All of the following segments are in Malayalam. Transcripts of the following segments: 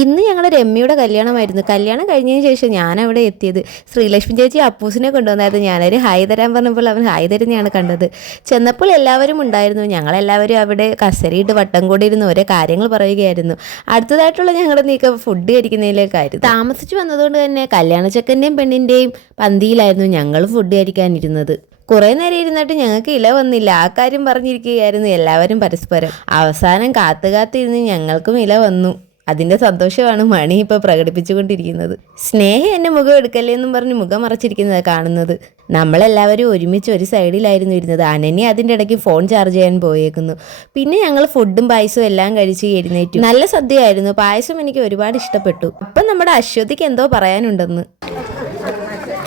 ഇന്ന് ഞങ്ങളുടെ രമ്യയുടെ കല്യാണമായിരുന്നു. കല്യാണം കഴിഞ്ഞതിന് ശേഷം ഞാൻ അവിടെ എത്തിയത്. ശ്രീലക്ഷ്മി ചേച്ചി അപ്പൂസിനെ കൊണ്ടുവന്നായിരുന്നു. ഞാനൊരു ഹായ് തരാൻ പറഞ്ഞപ്പോൾ അവൻ ഹായ് തരുന്നതാണ് കണ്ടത്. ചെന്നപ്പോൾ എല്ലാവരും ഉണ്ടായിരുന്നു. ഞങ്ങളെല്ലാവരും അവിടെ കസരയിട്ട് വട്ടം കൂടി ഇരുന്ന് ഓരോ കാര്യങ്ങൾ പറയുകയായിരുന്നു. അടുത്തതായിട്ടുള്ള ഞങ്ങളുടെ നീക്കം ഫുഡ് കഴിക്കുന്നതിലേക്കായിരുന്നു. താമസിച്ച് വന്നതുകൊണ്ട് തന്നെ കല്യാണച്ചക്കൻ്റെയും പെണ്ണിൻ്റെയും പന്തിയിലായിരുന്നു ഞങ്ങൾ ഫുഡ് കഴിക്കാനിരുന്നത്. കുറേ നേരം ഇരുന്നിട്ട് ഞങ്ങൾക്ക് ഇല വന്നില്ല. ആ കാര്യം പറഞ്ഞിരിക്കുകയായിരുന്നു എല്ലാവരും പരസ്പരം. അവസാനം കാത്തുകാത്തിരുന്ന് ഞങ്ങൾക്കും ഇല വന്നു. അതിൻ്റെ സന്തോഷമാണ് മണി ഇപ്പോൾ പ്രകടിപ്പിച്ചുകൊണ്ടിരിക്കുന്നത്. സ്നേഹ എന്നെ മുഖം എടുക്കല്ലേ എന്നും പറഞ്ഞ് മുഖം മറച്ചിരിക്കുന്നത് കാണുന്നത്. നമ്മളെല്ലാവരും ഒരുമിച്ച് ഒരു സൈഡിലായിരുന്നു ഇരുന്നത്. അനന്യ അതിൻ്റെ ഇടയ്ക്ക് ഫോൺ ചാർജ് ചെയ്യാൻ പോയേക്കുന്നു. പിന്നെ ഞങ്ങൾ ഫുഡും പായസവും എല്ലാം കഴിച്ച് എഴുന്നേറ്റു. നല്ല സദ്യയായിരുന്നു. പായസം എനിക്ക് ഒരുപാട് ഇഷ്ടപ്പെട്ടു. അപ്പം നമ്മുടെ അശ്വതിക്ക് എന്തോ പറയാനുണ്ടെന്ന്.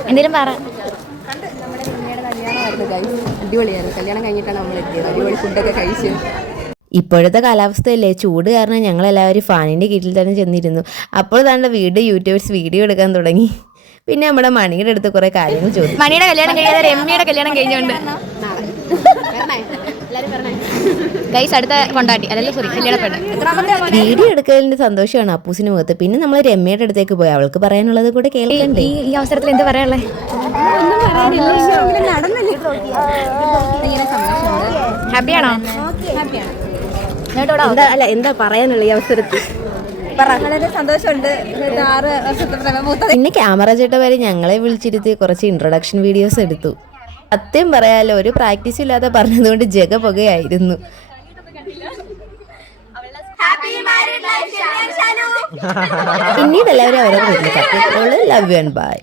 എന്തെങ്കിലും പറ. അടിപൊളിയായിരുന്നു. കല്യാണം കഴിഞ്ഞിട്ടാണ് നമ്മൾ എത്തിയത്. അടിപൊളി ഫുഡൊക്കെ കഴിച്ചു. ഇപ്പോഴത്തെ കാലാവസ്ഥയല്ലേ, ചൂട് കാരണം ഞങ്ങളെല്ലാവരും ഫാനിൻ്റെ കീഴിൽ തന്നെ ചെന്നിരുന്നു. അപ്പോൾ തന്നെ യൂട്യൂബേഴ്സ് വീഡിയോ എടുക്കാൻ തുടങ്ങി. പിന്നെ നമ്മുടെ മണിയുടെ അടുത്ത് കുറേ കാര്യങ്ങൾ ചോദിച്ചു. മണിയുടെ കല്യാണം കഴിഞ്ഞാൽ രമ്യയുടെ കല്യാണം കഴിഞ്ഞുകൊണ്ട് ഗൈസ് അടുത്ത കൊണ്ടാട്ടി അല്ലല്ലോ സോറി കല്യാണപ്പെട്ട് വീഡിയോ എടുക്കലിൻ്റെ സന്തോഷമാണ് അപ്പൂസിന് മുഖത്ത്. പിന്നെ നമ്മൾ രമ്യയുടെ അടുത്തേക്ക് പോയി. അവൾക്ക് പറയാനുള്ളത് കൂടെ കേൾക്കണ്ടേ. ഈ അവസരത്തിൽ എന്താ പറയാനുള്ളത്? ഹാപ്പിയാണോ? എന്താ പറയാനുള്ള ഈ അവസരത്തിൽ? വളരെ സന്തോഷമുണ്ട്. 6 വർഷത്തെ പിന്നെ ക്യാമറ ചേട്ട വരെ ഞങ്ങളെ വിളിച്ചിരുത്തി കുറച്ച് ഇൻട്രൊഡക്ഷൻ വീഡിയോസ് എടുത്തു. സത്യം പറയാലോ, ഒരു പ്രാക്ടീസ് ഇല്ലാതെ പറഞ്ഞതുകൊണ്ട് ജഗ പുകയായിരുന്നു. പിന്നീട് എല്ലാവരും അവരെ ലവ് യു ആൻഡ് ബൈ.